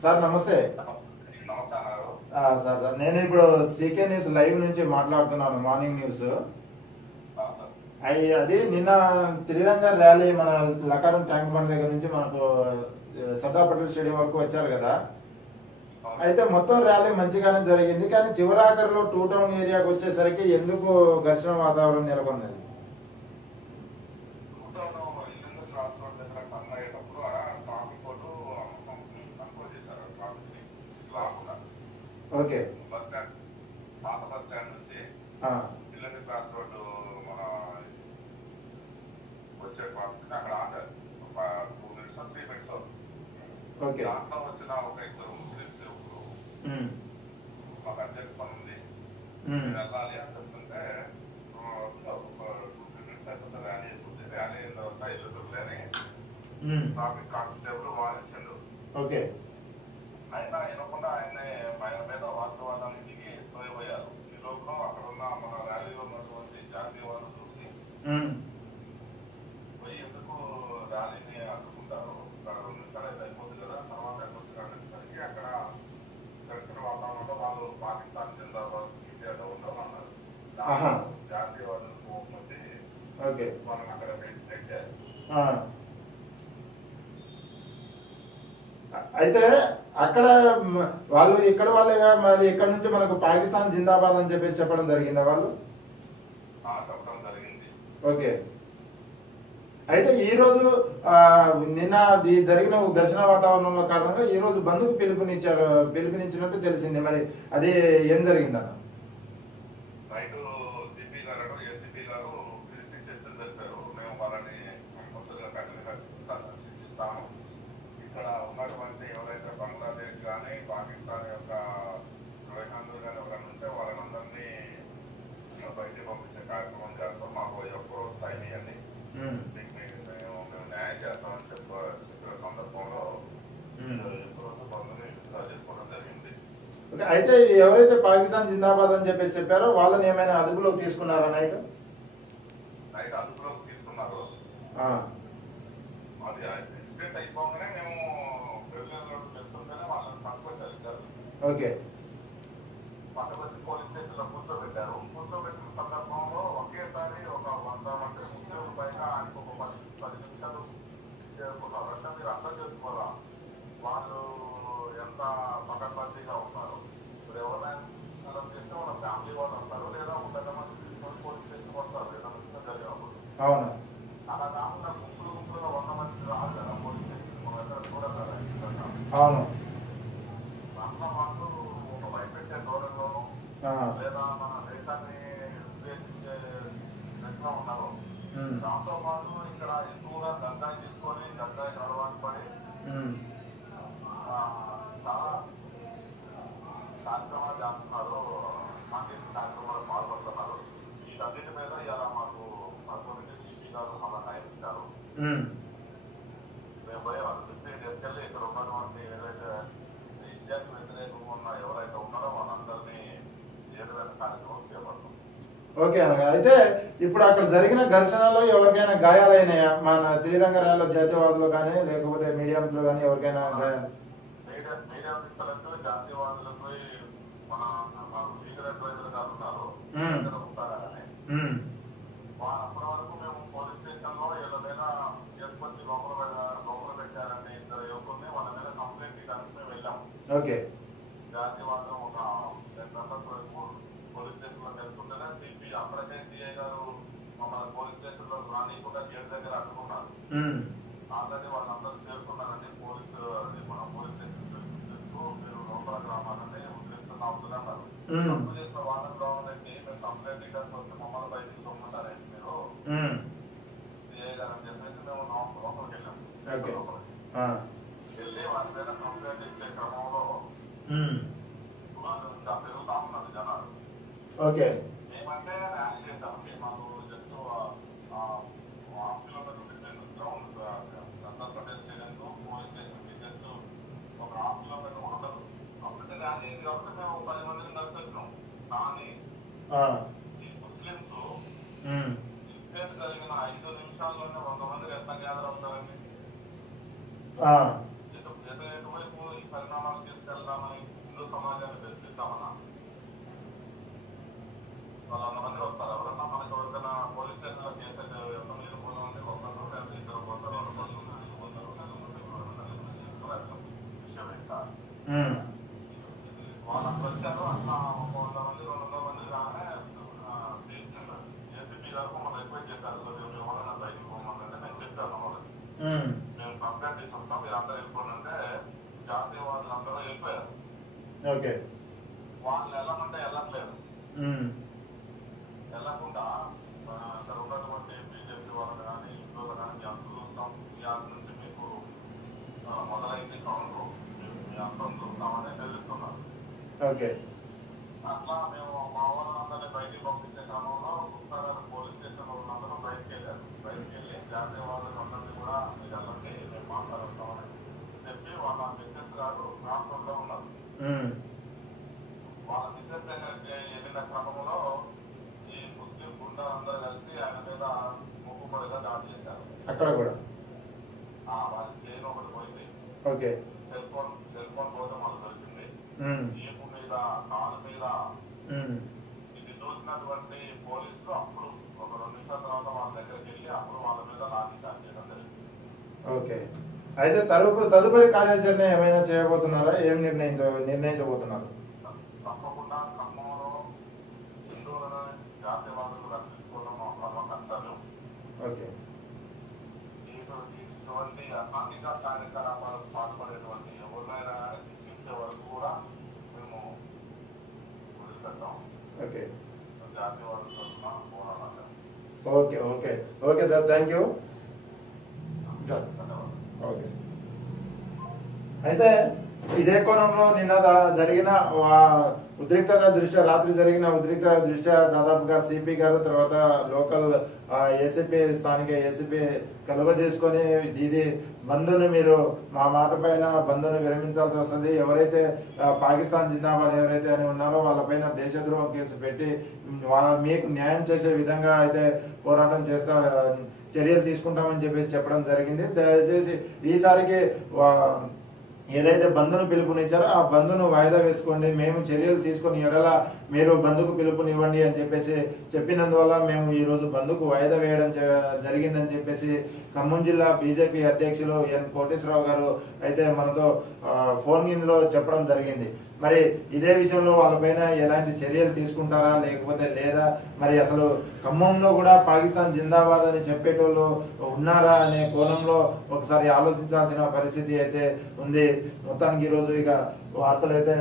Sir నమస్తే. Sir నేను ఇప్పుడు సీకే న్యూస్ లైవ్ నుంచి మాట్లాడుతున్నాను, మార్నింగ్ న్యూస్. అది నిన్న త్రిరంగ ర్యాలీ మన లకారం ట్యాంక్ బండ్ దగ్గర నుంచి మనకు సర్దార్ పటేల్ స్టేడియం వరకు వచ్చారు కదా. అయితే మొత్తం ర్యాలీ మంచిగానే జరిగింది, కానీ చివరాఖరిలో టూ టౌన్ ఏరియాకి వచ్చేసరికి ఎందుకు ఘర్షణ వాతావరణం నెలకొన్నది? ఓకే. ఓకే. ఓకే. అయినా వినకుండా ఆయన మీద వాస్తవానికి పోయిపోయారు. ఈ లోపల అక్కడ ఉన్న మన ర్యాలీలో ఉన్నటువంటి జాతీయ వాళ్ళు చూసి పోయి ఎందుకు ర్యాలీని అడ్డుకుంటారు, అక్కడ 2 నిమిషాలు అయితే అయిపోతుంది కదా, తర్వాత వచ్చేసరికి అక్కడ దక్షిణ వాతావరణంలో వాళ్ళు పాకిస్తాన్ జిందాబాద్ ఇండియాలో ఉంటామన్నారు. జాతీయ వాళ్ళు వచ్చి వాళ్ళని అక్కడ పెట్టారు. అయితే అక్కడ వాళ్ళు ఇక్కడ వాళ్ళేగా, మరి ఇక్కడ నుంచి మనకు పాకిస్తాన్ జిందాబాద్ అని చెప్పేసి చెప్పడం జరిగిందా వాళ్ళు? చెప్పడం జరిగింది. ఓకే. అయితే ఈ రోజు నిన్న జరిగిన ఘర్షణ వాతావరణంలో కారణంగా ఈ రోజు బంద్కు పిలుపునిచ్చినట్టు తెలిసింది. మరి అది ఏం జరిగిందన్న? రైతు సిపి గారు ఏసీపీ గారు పిలిచి చర్చలు జరిపారు. మేము వాళ్ళని కొత్తగా శిక్షిస్తాము. ఇక్కడ ఉన్నటువంటి ఎవరైతే బంగ్లాదేశ్ కానీ పాకిస్తాన్ యొక్క రోహింగ్యాలు కానీ ఎవరైనా ఉంటే వాళ్ళందరినీ బయటికి పంపించే కార్యక్రమం చేస్తాం. మాకు ఎప్పుడో స్థాయి అని మేము న్యాయం చేస్తామని చెప్పిన సందర్భంలో ఎప్పుడు బంధుని చేసుకోవడం జరిగింది. అయితే ఎవరైతే పాకిస్తాన్ జిందాబాద్ అని చెప్పేసి చెప్పారో వాళ్ళని ఏమైనా అదుపులోకి తీసుకున్నారా? నైట్ అదుపులోకి తీసుకున్నారు. అది ఇన్సిడెంట్ అయిపోగానే మేము వెళ్తుంటేనే వాళ్ళని పట్టుకొచ్చారు. ఓకే. పట్టుకొచ్చి పోలీస్ స్టేషన్ లో కూర్చోబెట్టారు. కూర్చోబెట్టిన సందర్భంలో ఒకేసారి ఒక 100 మంది ముస్లింల పైన ఆయనకు ఒక 10 నిమిషాలు చేసుకున్నారు. అంటే మీరు అర్థం చేసుకోవాలా వాళ్ళు ఎంత పకడ్బందీగా ఉన్నారు. ఇప్పుడు ఎవరైనా చేస్తే వాళ్ళ ఫ్యామిలీ వాళ్ళు వస్తారు, లేదా 100 మంది తీసుకొని పోలీస్ స్టేషన్ వస్తారు ఏదైనా విషయం జరిగినప్పుడు. అవును. అలా కాకుండా గుంపులుగా 100 మంది రాదు కదా పోలీస్ స్టేషన్, మనం ఎక్కడ చూడాలి. అవును. దాంట్లో వాళ్ళు ఒక భయపెట్టే ధోరణిలోనూ లేదా మన దేశాన్ని ఉద్దేశించే విధంగా ఉన్నారు. దాంతో పాటు ఇక్కడ ఎక్కువగా గంజాయి తీసుకొని గంజాయి అలవాటు పడి చాలా కార్యక్రమాలు చేస్తున్నారు, సాంకేతిక కార్యక్రమాలు పాల్పడుతున్నారు. వీటన్నిటి మీద ఇలా మాకు సిపి గారు మళ్ళీ టైం ఇచ్చారు. మేము పోయి వాళ్ళు తీసుకెళ్ళి ఇక్కడ ఉన్నటువంటి ఏదైతే విద్యార్థి వ్యతిరేకంగా ఉన్న ఎవరైతే ఉన్నారో వాళ్ళందరినీ ఏదైనా కార్యక్రమం చేపడతాం. ఓకే అనగా. అయితే ఇప్పుడు అక్కడ జరిగిన ఘర్షణలో ఎవరికైనా గాయాలైనాయా? మన త్రిరంగ ర్యాలీలో జాతీయవాదులు కానీ లేకపోతే మీడియంలో కానీ ఎవరికైనా గాయాలు? మీడియం ఇస్తారంటే జాతీయవాదులకు మన లీగల్ అడ్వైజర్ గారు ఉన్నారు ఉంటారని అప్పటి వరకు మేము పోలీస్ స్టేషన్ లో వీళ్ళ మీద చేసుకొచ్చి లోపల పెట్టారని ఇద్దరు యువకుల్ని వాళ్ళ మీద కంప్లైంట్ ఇవ్వడానికి మేము వెళ్ళాము. ఓకే. జాతీయవాదం ఒక 10 మెంబర్స్ వరకు పోలీస్ స్టేషన్ లో తెలుసుకుంటేనే సిపి అప్పటికే సిఐ గారు మమ్మల్ని పోలీస్ స్టేషన్ లో రానియకుండా గేట్ దగ్గర అడ్డుకున్నారు. ఆల్రెడీ వాళ్ళందరూ చేరుకున్నారండి మన పోలీస్ స్టేషన్ మీరు లోపల గ్రామాలని ఉద్రిస్తున్నారు. తప్పు చేసిన వాళ్ళని రావాలండి, మేము కంప్లైంట్ ఇవ్వడానికి వస్తే మమ్మల్ని బయటికి తొమ్మంటారండి మీరు సిఐ గారు అని చెప్పేసి మేము లోపలికి వెళ్ళాము. వెళ్ళి వాళ్ళ మీద కంప్లైంట్ ఇచ్చే క్రమంలో వాళ్ళు ఇంకా పెరుగుతా ఉన్నారు జనాలు. ఓకే. మేమంటే ర్యాలీ చేద్దామండి, మాకు just half kilometre distance ground Sardar Patel stadium police station just ఒక హాఫ్ కిలోమీటర్ ఉండదు. అప్పటికే ర్యాలీ కాబట్టి మేము 10 మందిని కలిసి వచ్చినాం. కానీ ఈ ముస్లింస్ ఇన్సిడెంట్ జరిగిన 5 నిమిషాల్లోనే 100 మంది ఎట్లా గ్యాదర్ అవుతారండి? ఎటువైపు ఈ వాళ్ళు అక్కడ వచ్చారు. అట్లా 100 మంది 200 మంది రాగానే ఏసీపీ గారు మమ్మల్ని రిక్వెస్ట్ చేశారు. ఎవరైనా బయటకు పోమంటే నేను చెప్పాను వాళ్ళకి, మేము కంప్లైంట్ తీసుకుంటాం, మీరు అందరూ వెళ్ళిపోండి అంటే జాతీయ వాళ్ళందరూ వెళ్ళిపోయారు. వాళ్ళు వెళ్ళమంటే వెళ్ళట్లేదు. వెళ్ళకుండా అక్కడ ఉన్నటువంటి బీజేపీ వాళ్ళు కానీ ఇంట్లో కానీ ఎంత చూస్తాం, ఈ ఆరు నుంచి మీకు మొదలైంది కౌంటర్, మీ అంతం చూస్తామని తెలుస్తున్నారు. అట్లా మేము మా వాళ్ళందరినీ బయటికి పంపించే క్రమంలో గుప్తాగారు పోలీస్ స్టేషన్ ఉన్నందరూ బయటికి వెళ్ళారు. బయటికి వెళ్ళి జాతీయ వాళ్ళని అందరినీ కూడా మీరు వెళ్ళండి, మేము మాట్లాడుతామని చెప్పి వాళ్ళ మిస్సెస్ గారు రాష్ట్రంలో ఉన్నారు. వాళ్ళ మిస్సెస్ వెళ్ళిన క్రమంలో ఈ ముస్లిం గుండా అందరూ కలిసి ఆయన మీద మూకుపడిగా దాడి చేశారు. అక్కడ కూడా వాళ్ళ చైన్ ఒకటి పోయింది, సెల్ ఫోన్ పోతే మనకు దొరికింది, ఈపు మీద కాలు మీద. ఇది చూసినటువంటి పోలీసులు అప్పుడు ఒక 2 నిమిషాల తర్వాత వాళ్ళ దగ్గరికి వెళ్ళి అప్పుడు వాళ్ళ మీద లాఠీ చార్జ్ చేయడం జరిగింది. అయితే తదుపరి కార్యాచరణ ఏమైనా చేయబోతున్నారా? ఏం నిర్ణయించబోతున్నారు? తప్పకుండా ఖమ్మంలో హిందువులను జాతీయవాదులు రక్షించుకోవడం మా కర్తవ్యం. ఇటువంటి అసాంఘిక కార్యకలాపాలకు పాల్పడేటువంటి ఎవరినైనా శిక్షించే వరకు కూడా మేము వదిలిపెట్టాం. జాతీయవాదుల తరఫున పోరాడాలి. Okay sir, thank you. అయితే ఇదే కోణంలో నిన్న జరిగిన ఉద్రిక్తత దృష్ట్యా, రాత్రి జరిగిన ఉద్రిక్తత దృష్ట్యా దాదాపుగా సిపి గారు, తర్వాత లోకల్ ఏసీపీ, స్థానిక ఏసీపీ కలువ చేసుకొని ఇది బంధుని మీరు మా మాట పైన బంధుని విరమించాల్సి వస్తుంది, ఎవరైతే పాకిస్తాన్ జిందాబాద్ ఎవరైతే అని ఉన్నారో వాళ్ళపైన దేశద్రోహం కేసు పెట్టి మీకు న్యాయం చేసే విధంగా అయితే పోరాటం చేస్తా చర్యలు తీసుకుంటామని చెప్పేసి చెప్పడం జరిగింది. దయచేసి ఈసారికి ఏదైతే బంధును పిలుపునిచ్చారో ఆ బంధును వాయిదా వేసుకోండి, మేము చర్యలు తీసుకుని ఎడల మీరు బంధుకు పిలుపునివ్వండి అని చెప్పేసి చెప్పినందువల్ల మేము ఈ రోజు బంధుకు వాయిదా వేయడం జరిగిందని చెప్పేసి ఖమ్మం జిల్లా బీజేపీ అధ్యక్షులు ఎన్ కోటేశ్వరరావు గారు అయితే మనతో ఫోన్ ఇన్ లో చెప్పడం జరిగింది. మరి ఇదే విషయంలో వాళ్ళపైన ఎలాంటి చర్యలు తీసుకుంటారా లేకపోతే లేదా, మరి అసలు ఖమ్మంలో కూడా పాకిస్తాన్ జిందాబాద్ అని చెప్పేటోళ్ళు ఉన్నారా అనే కోణంలో ఒకసారి ఆలోచించాల్సిన పరిస్థితి అయితే ఉంది. మొత్తానికి ఈ రోజు ఇక వార్తలు అయితే